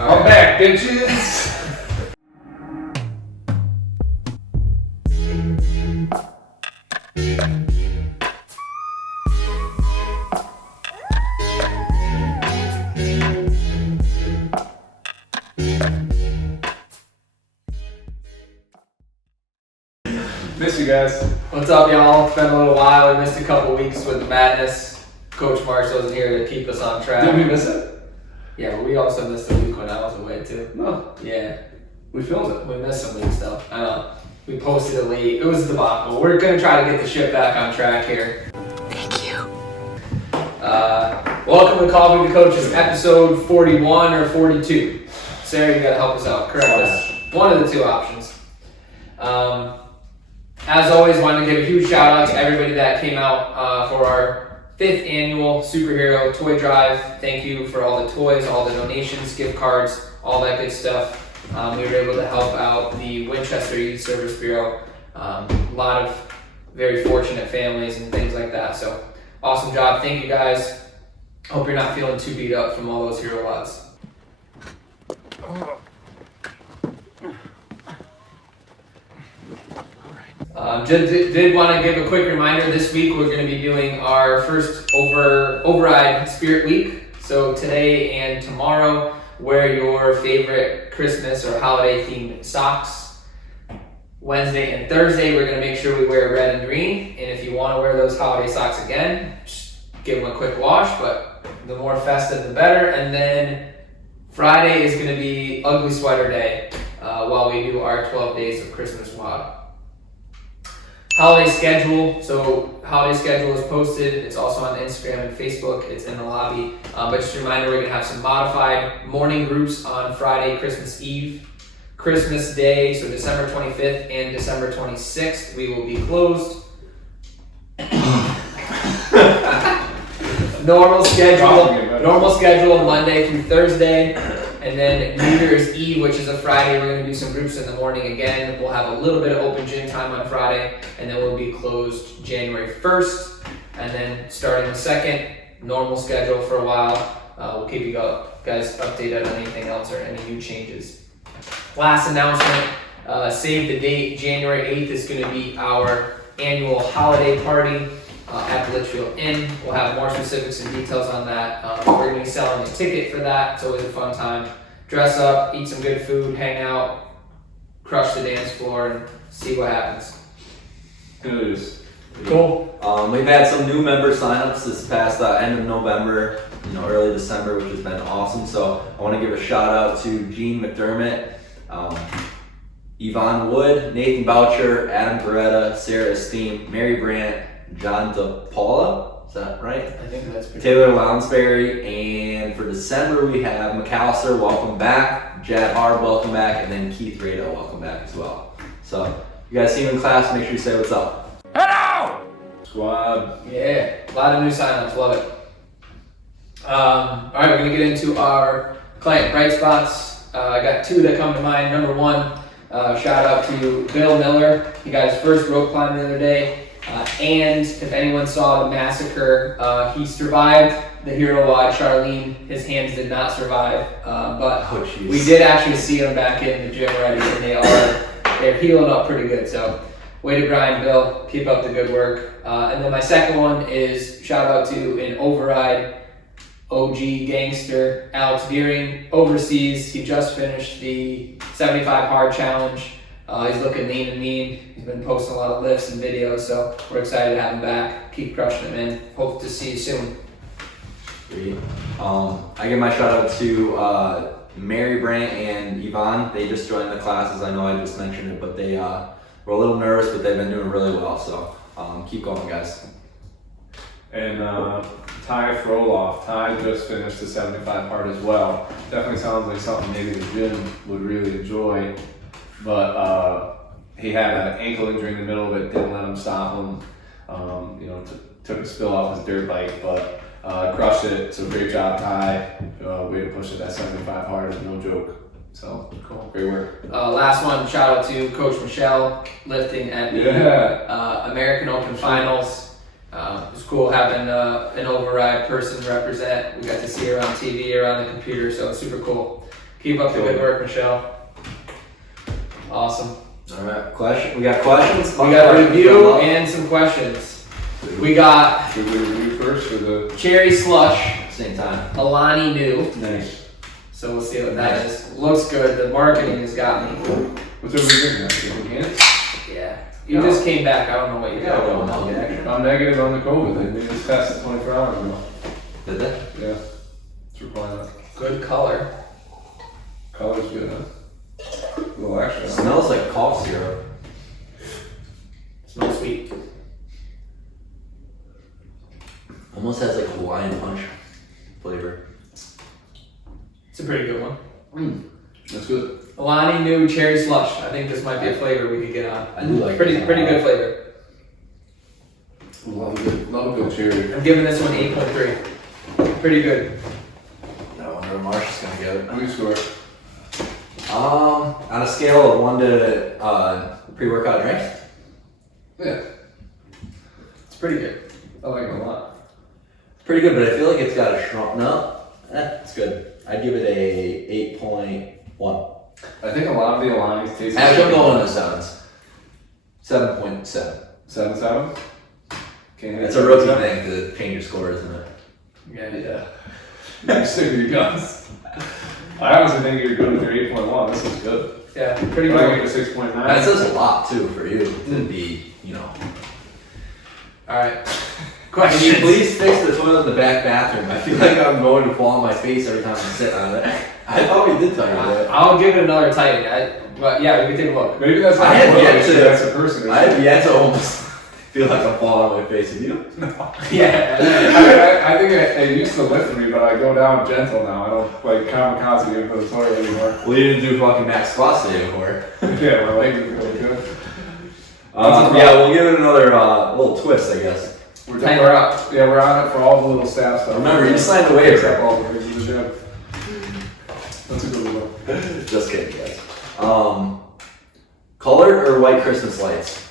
I'm back, bitches. Miss you guys. What's up, y'all? It's been a little while. We missed a couple weeks with the madness. Coach Marsh wasn't here to keep us on track. Did we miss it? Yeah, but we also missed a week when I was away too. No. Yeah, We filmed it. we missed some weeks though. I know. We posted it late. It was a debacle. We're gonna try to get the ship back on track here. Thank you. Welcome to Coffee with the Coaches, episode 41 or 42. Sarah, you gotta help us out. Correct us. One of the two options. As always, wanted to give a huge shout out to everybody that came out for our 5th annual superhero toy drive. Thank you for all the toys, all the donations, gift cards, all that good stuff. We were able to help out the Winchester Youth Service Bureau. A lot of very fortunate families and things like that. So awesome job. Thank you guys. Hope you're not feeling too beat up from all those hero lots. Did want to give a quick reminder, this week we're going to be doing our first Override Spirit Week. So today and tomorrow, wear your favorite Christmas or holiday themed socks. Wednesday and Thursday, we're going to make sure we wear red and green. And if you want to wear those holiday socks again, just give them a quick wash, but the more festive the better. And then Friday is going to be Ugly Sweater Day while we do our 12 days of Christmas vlog. Holiday schedule. So holiday schedule is posted. It's also on Instagram and Facebook. It's in the lobby. But just a reminder, we're going to have some modified morning groups on Friday, Christmas Eve. Christmas Day, so December 25th and December 26th, we will be closed. Normal schedule Monday through Thursday, and then New Year's Eve, which is a Friday, we're going to do some groups in the morning again. We'll have a little bit of open gym time on Friday, and then we'll be closed January 1st, and then starting the 2nd, normal schedule for a while. We'll keep you guys updated on anything else or any new changes. Last announcement, save the date, January 8th is going to be our annual holiday party at the Litchfield Inn. We'll have more specifics and details on that. We're going to be selling a ticket for that. It's always a fun time. Dress up, eat some good food, hang out, crush the dance floor, and see what happens. It is. Cool. We've had some new member signups this past end of November, early December, which has been awesome. So I want to give a shout out to Gene McDermott, Yvonne Wood, Nathan Boucher, Adam Beretta, Sarah Esteem, Mary Brandt, John DePaula, is that right? I think that's pretty Taylor Lounsbury, and for December we have McAllister, welcome back, Jad Harb, welcome back, and then Keith Rado, welcome back as well. So you guys see him in class, make sure you say what's up. Hello! Squad. Yeah, a lot of new signups, love it. All right, we're gonna get into our client bright spots. I got 2 that come to mind. Number 1, shout out to Bill Miller. He got his first rope climb the other day. And if anyone saw the massacre, he survived the hero wad. Charlene, his hands did not survive, but we did actually see him back in the gym already, and they're healing up pretty good. So, way to grind, Bill. Keep up the good work. And then my second one is shout out to an Override OG gangster, Alex Deering, overseas. He just finished the 75 hard challenge. He's looking lean and mean. He's been posting a lot of lifts and videos, so we're excited to have him back. Keep crushing him in. Hope to see you soon. Sweet. I give my shout out to Mary Brandt and Yvonne. They just joined the classes. I know I just mentioned it, but they were a little nervous, but they've been doing really well. So keep going, guys. And Ty Froloff. Ty just finished the 75 hard as well. Definitely sounds like something maybe the gym would really enjoy. But he had an ankle injury in the middle of it, didn't let him stop him. Took a spill off his dirt bike, but crushed it. So great job, Ty. Way to push it. That 75 hard is no joke. So cool, great work. Last one, shout out to Coach Michelle, lifting at the American Open Finals. It was cool having an Override person represent. We got to see her on TV or on the computer, so it's super cool. Keep up the good work, Michelle. Awesome. All right, question. We got questions. We got a review and some questions. We got Should we review first or the cherry slush, Same time. Alani new. nice? So we'll see what that is. Looks good. The marketing has got me. What's everybody drinking? Chicken cans? Yeah. You just came back. I don't know what you got Yeah, going well, on. no. I'm negative on the COVID. They made us test it 24 hours ago. Did they? Yeah. It's required. Good color. Color's good, huh? A little extra. It Huh? smells like cough syrup. Smells sweet. Almost has like Hawaiian punch flavor. It's a pretty good one. That's good. Alani new cherry slush. I think this might be a flavor we could get on. I do like Pretty this. good flavor. Love a good cherry. I'm giving this one 8.3. Pretty good. I wonder if Marshall's gonna get it. How do you score it? On a scale of 1 to pre-workout drinks, Yeah. It's pretty good. I like it a lot. it's pretty good, but I feel like it's got a strong. No, it's good. I'd give it a 8.1. I think a lot of the Alani's taste. Actually, I'm going in the sevens. 7.7. 7-7. Can't It's a rookie thing to change your score, isn't it? Yeah. Stick with your guns. I honestly think you're good with your 8.1. This is good. Yeah, pretty I good. like a 6.9. That says a lot too for you to be, Alright. Can Questions? you please fix the toilet in the back bathroom? I feel like I'm going to fall on my face every time I sit on it. I thought we did tell you that. I'll give it another tighten. But yeah, we can take a look. Maybe that's not I have a yet issue, to- that's a person. I have yet to almost feel like I'm falling on my face. With you? Yeah. I think it used to lift me, but I go down gentle now. I don't like kamikaze you for the toilet anymore. Well, you didn't do fucking max squats today before. Yeah, my legs are really good. Yeah, we'll give it another little twist, I guess. We're Tighten her up. Yeah, we're on it for all the little staff stuff. Remember, you signed a waiver. Except all the things in the gym. That's a good one. Just kidding, guys. Colored or white Christmas lights?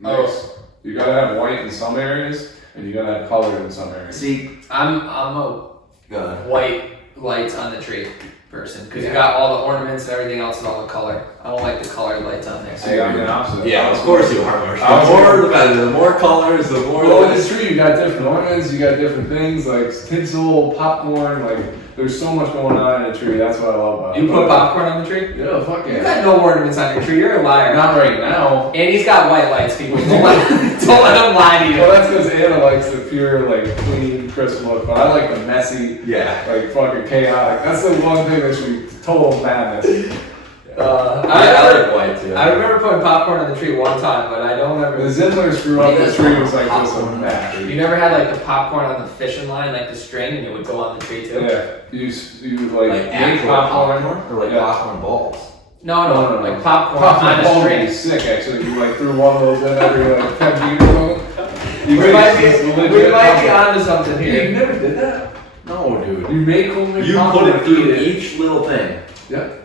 Nice. You gotta have white in some areas, and you gotta have color in some areas. See, I'm a good. white lights on the tree person because you got all the ornaments and everything else with all the color. I don't like the colored lights on there. See, I'm the opposite. Yeah, of course you are, Marshall. I was The more, gonna- the better. The more colors, the more. Well, in the tree, you got different ornaments, you got different things like tinsel, popcorn. Like, there's so much going on in a tree. That's what I love about it. You put popcorn on the tree? Yeah, fuck You yeah. got no ornaments on your tree. You're a liar. Not right now. And he's got white lights, people. Don't let him lie to Well, you. that's because Anna likes the pure, like, clean, crisp look, but I like the messy, Yeah. like, fucking chaotic. That's the one thing that should be total madness. I like white too. I remember putting popcorn on the tree one time, but I don't The ever. Zimler screw up the tree was like just a match. You never had like the popcorn on the fishing line, like the string, and it would go on the tree too? Yeah, you like Like make actual popcorn. popcorn or like Yeah. popcorn balls. No, like popcorn Popcorn on a balls would string. be sick actually. You like threw one of those in every like 10 feet or something. You We make might be, this we legit might be popcorn. onto something You here. never did that? No, dude. You make homemade You popcorn put it through eat it. each little thing. Yep.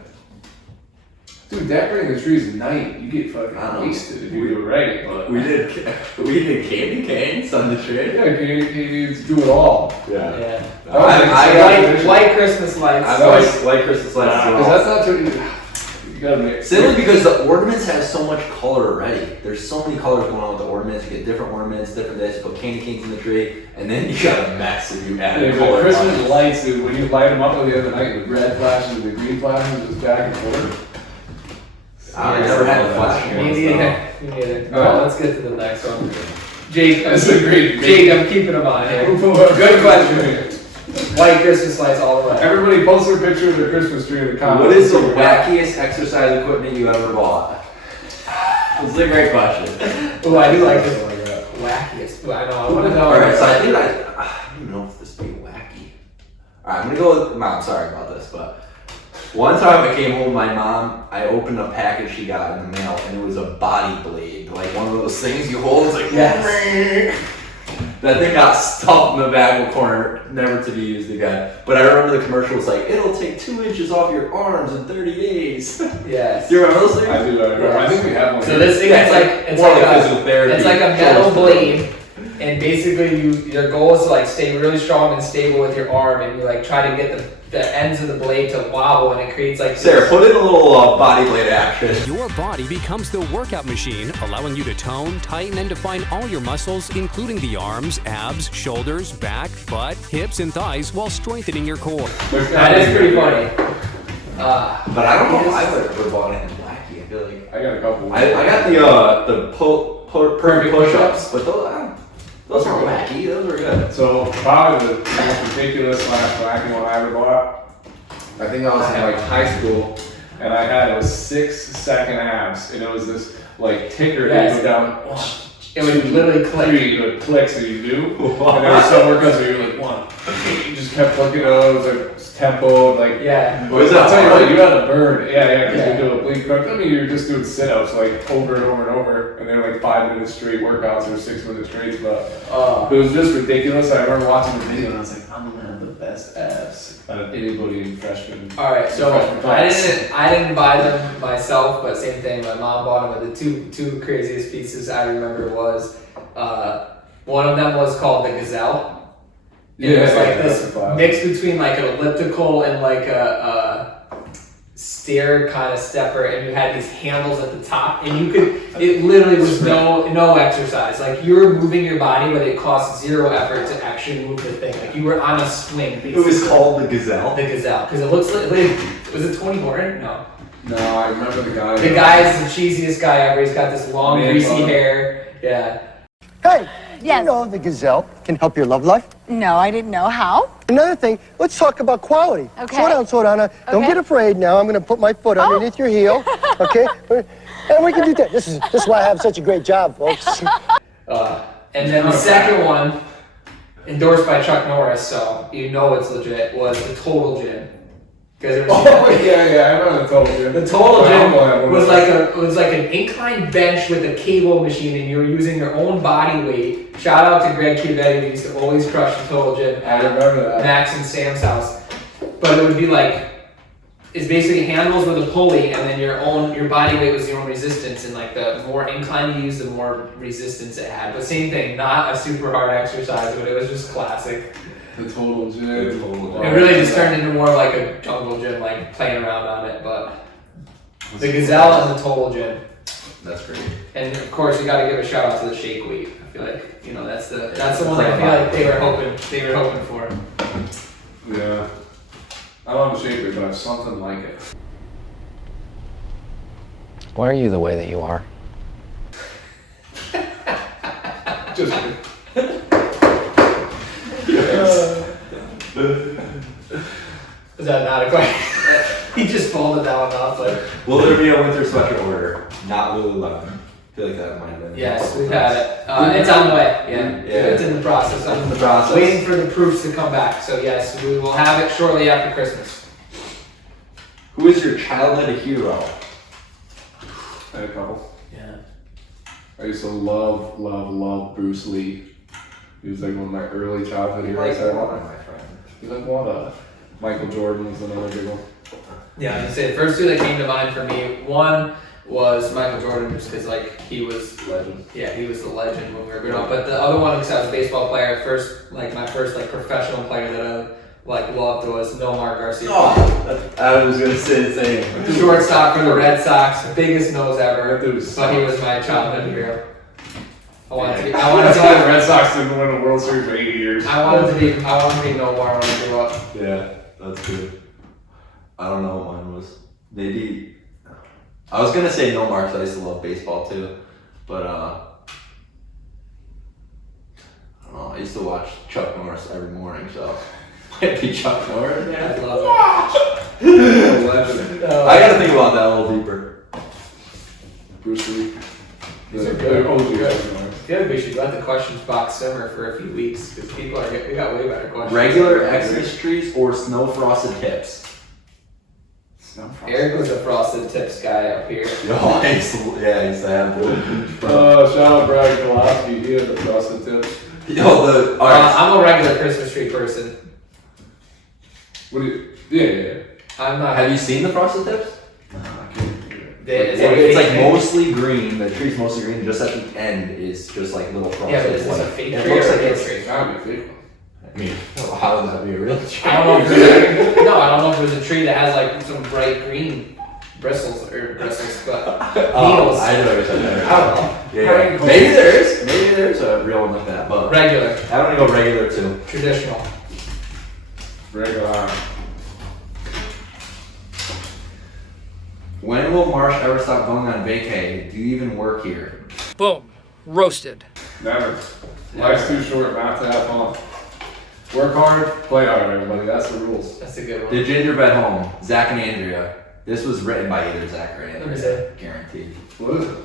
Dude, decorating the trees at night, you get fucking I know. wasted if you do it right. But We did candy canes on the tree. yeah, you do it all. Yeah. Yeah. I got White Christmas lights. I like Christmas lights as Because well. that's not too. You gotta make. Simply because the ornaments have so much color already. There's so many colors going on with the ornaments. You get different ornaments, different this. You put candy canes in the tree, and then you got a mess if you add Yeah, but color. Christmas lights, dude, when you light them up the other night, the red flashes, the green flashes, just back and forth. I never had the flash Me ones, neither. though. Me neither. Alright. Well, let's get to the next one. Jake, That's a great. Jake, I'm keeping them on here. Good question. White Christmas lights all the way. Everybody post their picture of their Christmas tree in the comments. What is the wackiest exercise equipment you ever bought? That's a great question. Oh, I do like Something this. like that. Wackiest. Ooh, I know. I want to know. Alright, so I think I don't even know if this would be wacky. Alright, I'm gonna go with Mom, sorry about this, but one time I came home with my mom, I opened a package she got in the mail and it was a body blade. Like one of those things you hold, it's like Yes. That thing got stuffed in the back of the corner, never to be used again. But I remember the commercial was like, it'll take 2 inches off your arms in 30 days. Yes. Do you remember those things? I do. I remember. I think we have one. So this thing is like it's more like like a physical therapy. it's like a metal blade, and basically your goal is to like stay really strong and stable with your arm, and you like try to get the ends of the blade to wobble, and it creates like Sarah, put in a little body blade action. Your body becomes the workout machine, allowing you to tone, tighten, and define all your muscles, including the arms, abs, shoulders, back, butt, hips, and thighs, while strengthening your core. That is pretty funny. But I don't know if I would want it in wacky. I feel like I got a couple. I got the perfect push-ups, but those aren't wacky. Those are good. So probably the most ridiculous slash wacky one I ever bought. I think I was in like high school, and I had it was 6-second abs, and it was this like ticker that you go down. It would literally click. It would click, so you do. And there was some workouts where you were like 1. You just kept looking at those, like tempo, like Yeah. But I'll tell you what, you had to burn. Yeah, because you do a bleed cook. I mean, you're just doing sit-ups like over and over and over, and they're like 5 minutes straight workouts or 6 minutes straight. But it was just ridiculous. I remember watching the video, and I was like, I'm gonna have the best abs out of anybody in freshman. All right, so freshman class. I didn't buy them myself, but same thing. My mom bought them. But the two craziest pieces I remember was one of them was called the Gazelle. And it was like this mix between like an elliptical and like a stair kind of stepper, and you had these handles at the top, and you could. It literally was no exercise. Like you were moving your body, but it cost 0 effort to actually move the thing. Like you were on a swing. Basically. It was called the Gazelle. The Gazelle, because it looks like was it Tony Horton? No. No, I remember the guy. The guy is the cheesiest guy ever. He's got this long, Man greasy bun. hair. Yeah. Hey, Yes. you know the Gazelle can help your love life? No, I didn't know. How? Another thing, let's talk about quality. Okay. Slow down. Don't Okay. get afraid now. I'm going to put my foot underneath your heel, okay? And we can do that. This is why I have such a great job, folks. And then the second one, endorsed by Chuck Norris, so you know it's legit, was the Total Gym. Because Oh yeah, I remember the Total Gym. the Total My Gym uncle had one was of those. like an inclined bench with a cable machine, and you were using your own body weight. Shout out to Greg Chiavetti, who used to always crush the Total Gym I remember that. Max and Sam's house. But it would be like, it's basically handles with a pulley, and then your body weight was your own resistance, and like the more incline you use, the more resistance it had. But same thing, not a super hard exercise, but it was just classic. The Total Gym. The Total Gym. It really just turned into more like a jungle gym, like playing around on it. But the Gazelle and the Total Gym, That's great. and of course you got to give a shout out to the Shake Weight. I feel like that's the one that I feel like they were hoping for. Yeah. I don't have a shaper, but I have something like it. Why are you the way that you are? Just Is that not a question? He just folded that one off. Like, Will there be a winter sweater order? Not Lululemon. I feel like that might have been. yes, we've had it. It's on the way. Yeah, Yeah. it's in the process. I'm In the process. waiting for the proofs to come back. So yes, we will have it shortly after Christmas. Who is your childhood hero? I had a couple. Yeah. I used to love Bruce Lee. He was like one of my early childhood heroes. my friend. He's like what? Michael Jordan was another big one. Yeah, I was gonna say the first two that came to mind for me. One was Michael Jordan, just because like he was Legend. Yeah, he was the legend when we were growing up. But the other one, because I was a baseball player, my first professional player that I loved was Nomar Garcia. Oh, I was gonna say the same. Shortstop for the Red Sox, biggest nose ever. That dude was But he was my childhood hero. I wanted to be That's why the Red Sox didn't win a World Series for 80 years. I wanted to be Nomar when I grew up. Yeah, that's good. I don't know what mine was. Maybe I was gonna say Nomar because I used to love baseball too, but I don't know. I used to watch Chuck Norris every morning, so might be Chuck Norris. Yeah, I love Legend. it. I gotta think about that a little deeper. Bruce Lee. These are The good. OG. I feel like we should let the questions box simmer for a few weeks because we got way better questions. Regular Xmas trees or snow frosted tips? Eric was a frosted tips guy up here. Oh, I used to have them. Shout out Brad Kowalski. He had the frosted tips. Yo, alright. I'm a regular Christmas tree person. What do you? Yeah. I'm not. Have you seen the frosted tips? I can't do it. It's like mostly green. The tree's mostly green. Just at the end is just like little frost. Yeah, but is this a fake It tree or looks a like real it's- tree? That would be fake. I mean, how would that be a real tree? I don't know if there's no, I don't know if there's a tree that has like some bright green bristles, but Oh, needles. I know what you're saying. I don't know. Yeah. Maybe there's a real one like that, but Regular, I want to go regular too. traditional. Regular. When will Marsh ever stop going on vacay? Do you even work here? Boom. Roasted. Never. Life's too short not to have fun. Work hard, play hard, everybody. That's the rules. That's a good one. The Gingerbread Home, Zach and Andrea. This was written by either Zach or Andrea. Let me see. Guaranteed. What is it?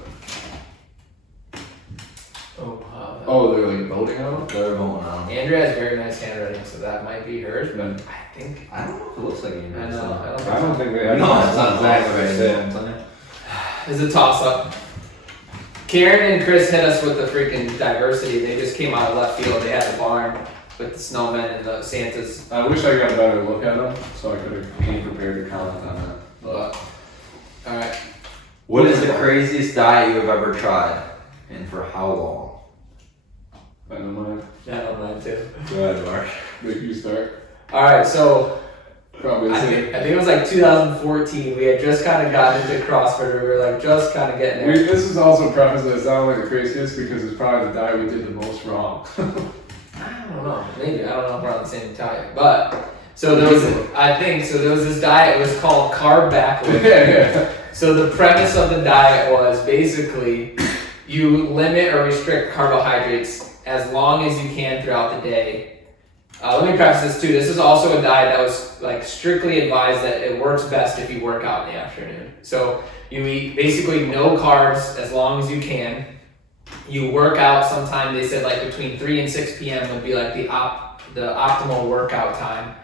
Oh, They're like voting on them? They're voting on them. Andrea has very nice handwriting, so that might be hers. But I think I don't know if it looks like Andrea. I know. I don't think they have. No, it's not exactly exactly the right. same. it's a toss up. Karen and Chris hit us with the freaking diversity. They just came out of left field. They had the barn with the snowmen and the Santas. I wish I got a better look at them, so I could have came prepared to comment on that. But all right. What is the craziest diet you have ever tried? And for how long? I don't mind. Yeah, I don't mind too. Go ahead, Marsh. Make you start. All right, so Probably the I same. think it was like 2014. We had just kind of gotten into CrossFit. We were like just kind of getting there. This is also prefaced that it's not like the craziest because it's probably the diet we did the most wrong. I don't know. Maybe I don't know if we're on the same diet, but so there was there was this diet. It was called carb backloading. yeah. So the premise of the diet was basically you limit or restrict carbohydrates as long as you can throughout the day. Let me preface this too. This is also a diet that was like strictly advised that it works best if you work out in the afternoon. So you eat basically no carbs as long as you can. You work out sometime. They said like between 3 and 6 p.m. would be like the optimal workout time.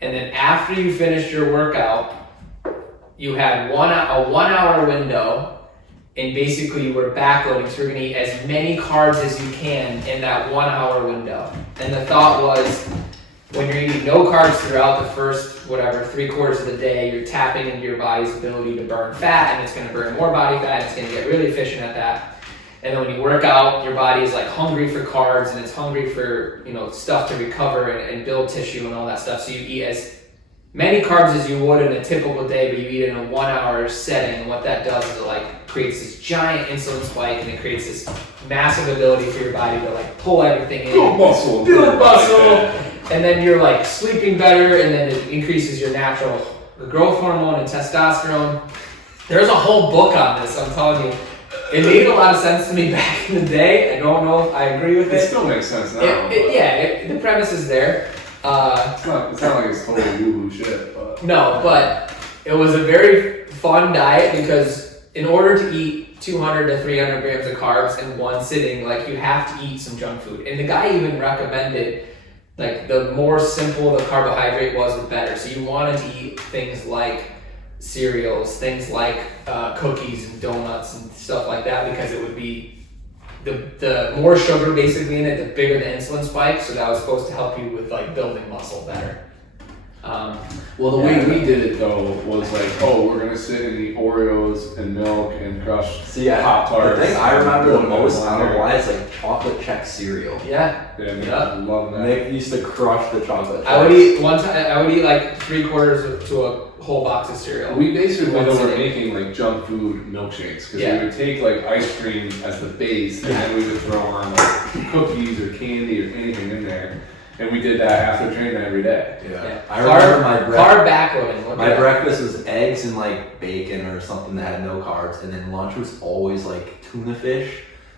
And then after you finished your workout, you had a 1 hour window, and basically you were backloading. So you're gonna eat as many carbs as you can in that 1 hour window. And the thought was, when you're eating no carbs throughout the first, 3/4 of the day, you're tapping into your body's ability to burn fat, and it's gonna burn more body fat, and it's gonna get really efficient at that. And then when you work out, your body is like hungry for carbs, and it's hungry for, stuff to recover and build tissue and all that stuff. So you eat as many carbs as you would in a typical day, but you eat in a 1 hour setting. And what that does is it creates this giant insulin spike, and it creates this massive ability for your body to pull everything in. Build muscle. Build muscle. And then you're sleeping better, and then it increases your natural growth hormone and testosterone. There's a whole book on this, I'm telling you. It made a lot of sense to me back in the day. I don't know if I agree with It it. still makes sense now. The premise is there. It's not like it's totally woo-woo shit, but But it was a very fun diet because in order to eat 200 to 300 grams of carbs in one sitting, you have to eat some junk food. And the guy even recommended, the more simple the carbohydrate was, the better. So you wanted to eat things like cereals, things like cookies and donuts and stuff like that, because it would be the more sugar basically in it, the bigger the insulin spike. So that was supposed to help you with building muscle better. well, the way we did it though was we're gonna sit and eat Oreos and milk and crush Pop Tarts. The thing I remember the and most, I don't know water. why, is chocolate check cereal. Yeah. Yeah, I love that. Nick used to crush the chocolate checks. I would eat 3/4 to a whole box of cereal. We basically One were sitting. making junk food milkshakes because Yeah. we would take ice cream as the base and then we would throw on cookies or candy or anything in there, and we did that after training every day. Yeah. I remember carb backloading. my breakfast was eggs and bacon or something that had no carbs, and then lunch was always tuna fish,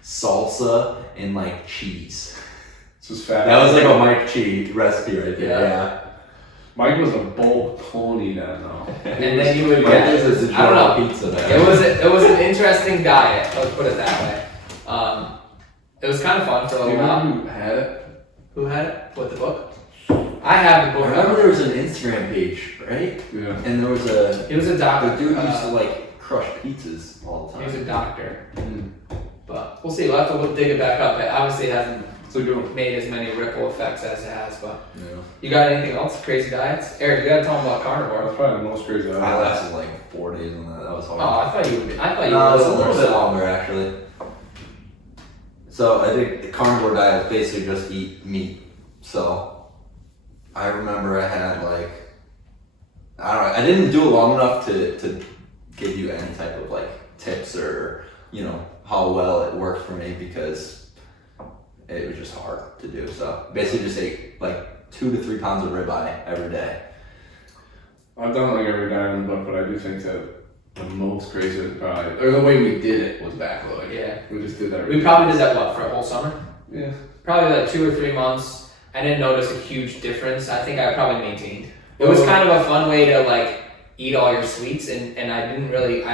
salsa, and cheese. It's just fat. That was a Mike Cheese recipe right there. Yeah. Yeah. Mike was a bulk pony then though. And then you would Mike get, is a I don't know. pizza there. It was an interesting diet. Let's put it that way. It was kind of fun for a Do you little while. remember who had it? Who had it? What, the book? I have the I book. remember there was an Instagram page, right? Yeah. And there was a He was a doctor. the dude used to crush pizzas all the He was time. a doctor. But we'll see. We'll have to dig it back up. It obviously hasn't It's a good one. made as many ripple effects as it has. But Yeah. you got anything else? Crazy diets? Eric, you gotta tell them about carnivore. That's probably the most crazy I've I ever lasted like 4 days on that. That was hard. Oh, I thought you No, were it's a little more bit longer actually. So I think the carnivore diet is basically just eat meat. So I remember I had like, I don't know, I didn't do it long enough to give you any type of like tips or, you know, how well it worked for me because it was just hard to do. So basically just ate like 2 to 3 pounds of ribeye every day. I've done like every diet in the book, but I do think that the most crazy was probably, or the way we did it was backloading. Yeah. We just did that. We probably did that for a whole summer. Yeah. Probably like 2 or 3 months. I didn't notice a huge difference. I think I probably maintained. It was kind of a fun way to like eat all your sweets, and I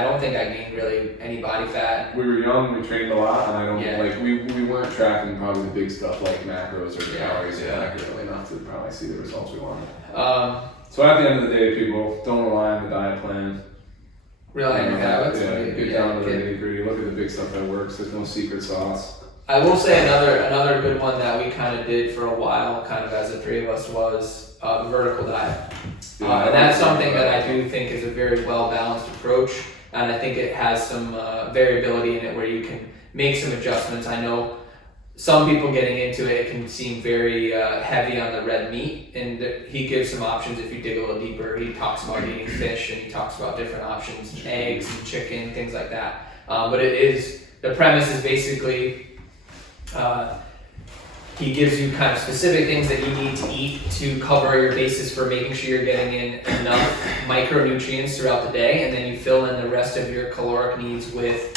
don't think I gained really any body fat. We were young, we trained a lot, and I don't Yeah. like we weren't tracking probably the big stuff like macros or Yeah. calories Yeah. accurately enough to probably see the results we wanted. Um, So at the end of the day, people don't rely on the diet plan. Rely on your habits. Yeah, Be a get good down to the kid. nitty gritty. Look at the big stuff that works. There's no secret sauce. I will say another good one that we kind of did for a while, kind of as the 3 of us, was the vertical diet. And that's something that I do think is a very well balanced approach, and I think it has some variability in it where you can make some adjustments. I know some people getting into it can seem very heavy on the red meat, and he gives some options if you dig a little deeper. He talks about eating fish, and he talks about different options, eggs and chicken, things like that. But the premise is basically he gives you kind of specific things that you need to eat to cover your basis for making sure you're getting in enough micronutrients throughout the day, and then you fill in the rest of your caloric needs with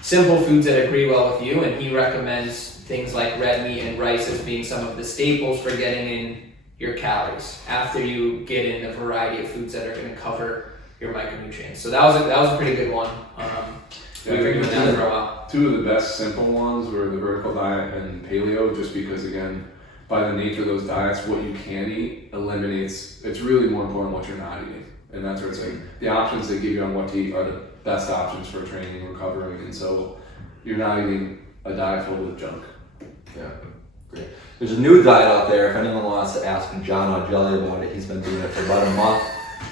simple foods that agree well with you. And he recommends things like red meat and rice as being some of the staples for getting in your calories after you get in a variety of foods that are going to cover your micronutrients. So that was a pretty good one. Yeah, I We've been think doing that for a while. Two of the best simple ones were the vertical diet and paleo, just because again, by the nature of those diets, what you can eat eliminates, it's really more important what you're not eating. And that's where it's like, the options they give you on what to eat are the best options for training, recovering, and so you're not eating a diet filled with junk. Yeah, great. There's a new diet out there. If anyone wants to ask John Augelli about it, he's been doing it for about a month.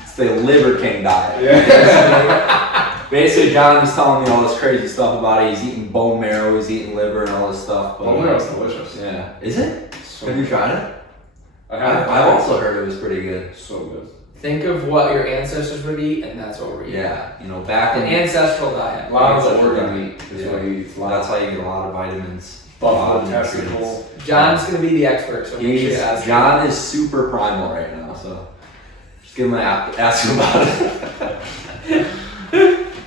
It's the Liver King diet. Yeah. Basically, John was telling me all this crazy stuff about it. He's eating bone marrow, he's eating liver, and all this stuff. But, Bone marrow's delicious. Yeah. Is it? So Have you tried it? I I also heard it was pretty good. So good. Think of what your ancestors would eat, and that's what we're eating. Yeah, you know, back An in ancestral diet. A lot of the Ancestral organ diet. meat is Yeah. what he eats. That's how you get a lot of vitamins. Buffalo nutrients. testicle. John's gonna be the expert, so make sure to ask him. John is super primal right now, so just give him an app, ask him about it.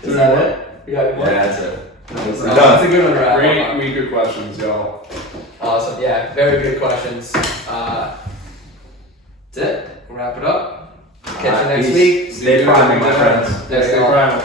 Is that it? You got one? Yeah, that's it. That's We're a done. good one to wrap Great up on. week of questions, y'all. Awesome. Yeah, very good questions. That's it. We'll wrap it up. Catch you next Peace. week. Stay primal, my friends. There you Stay go. primal.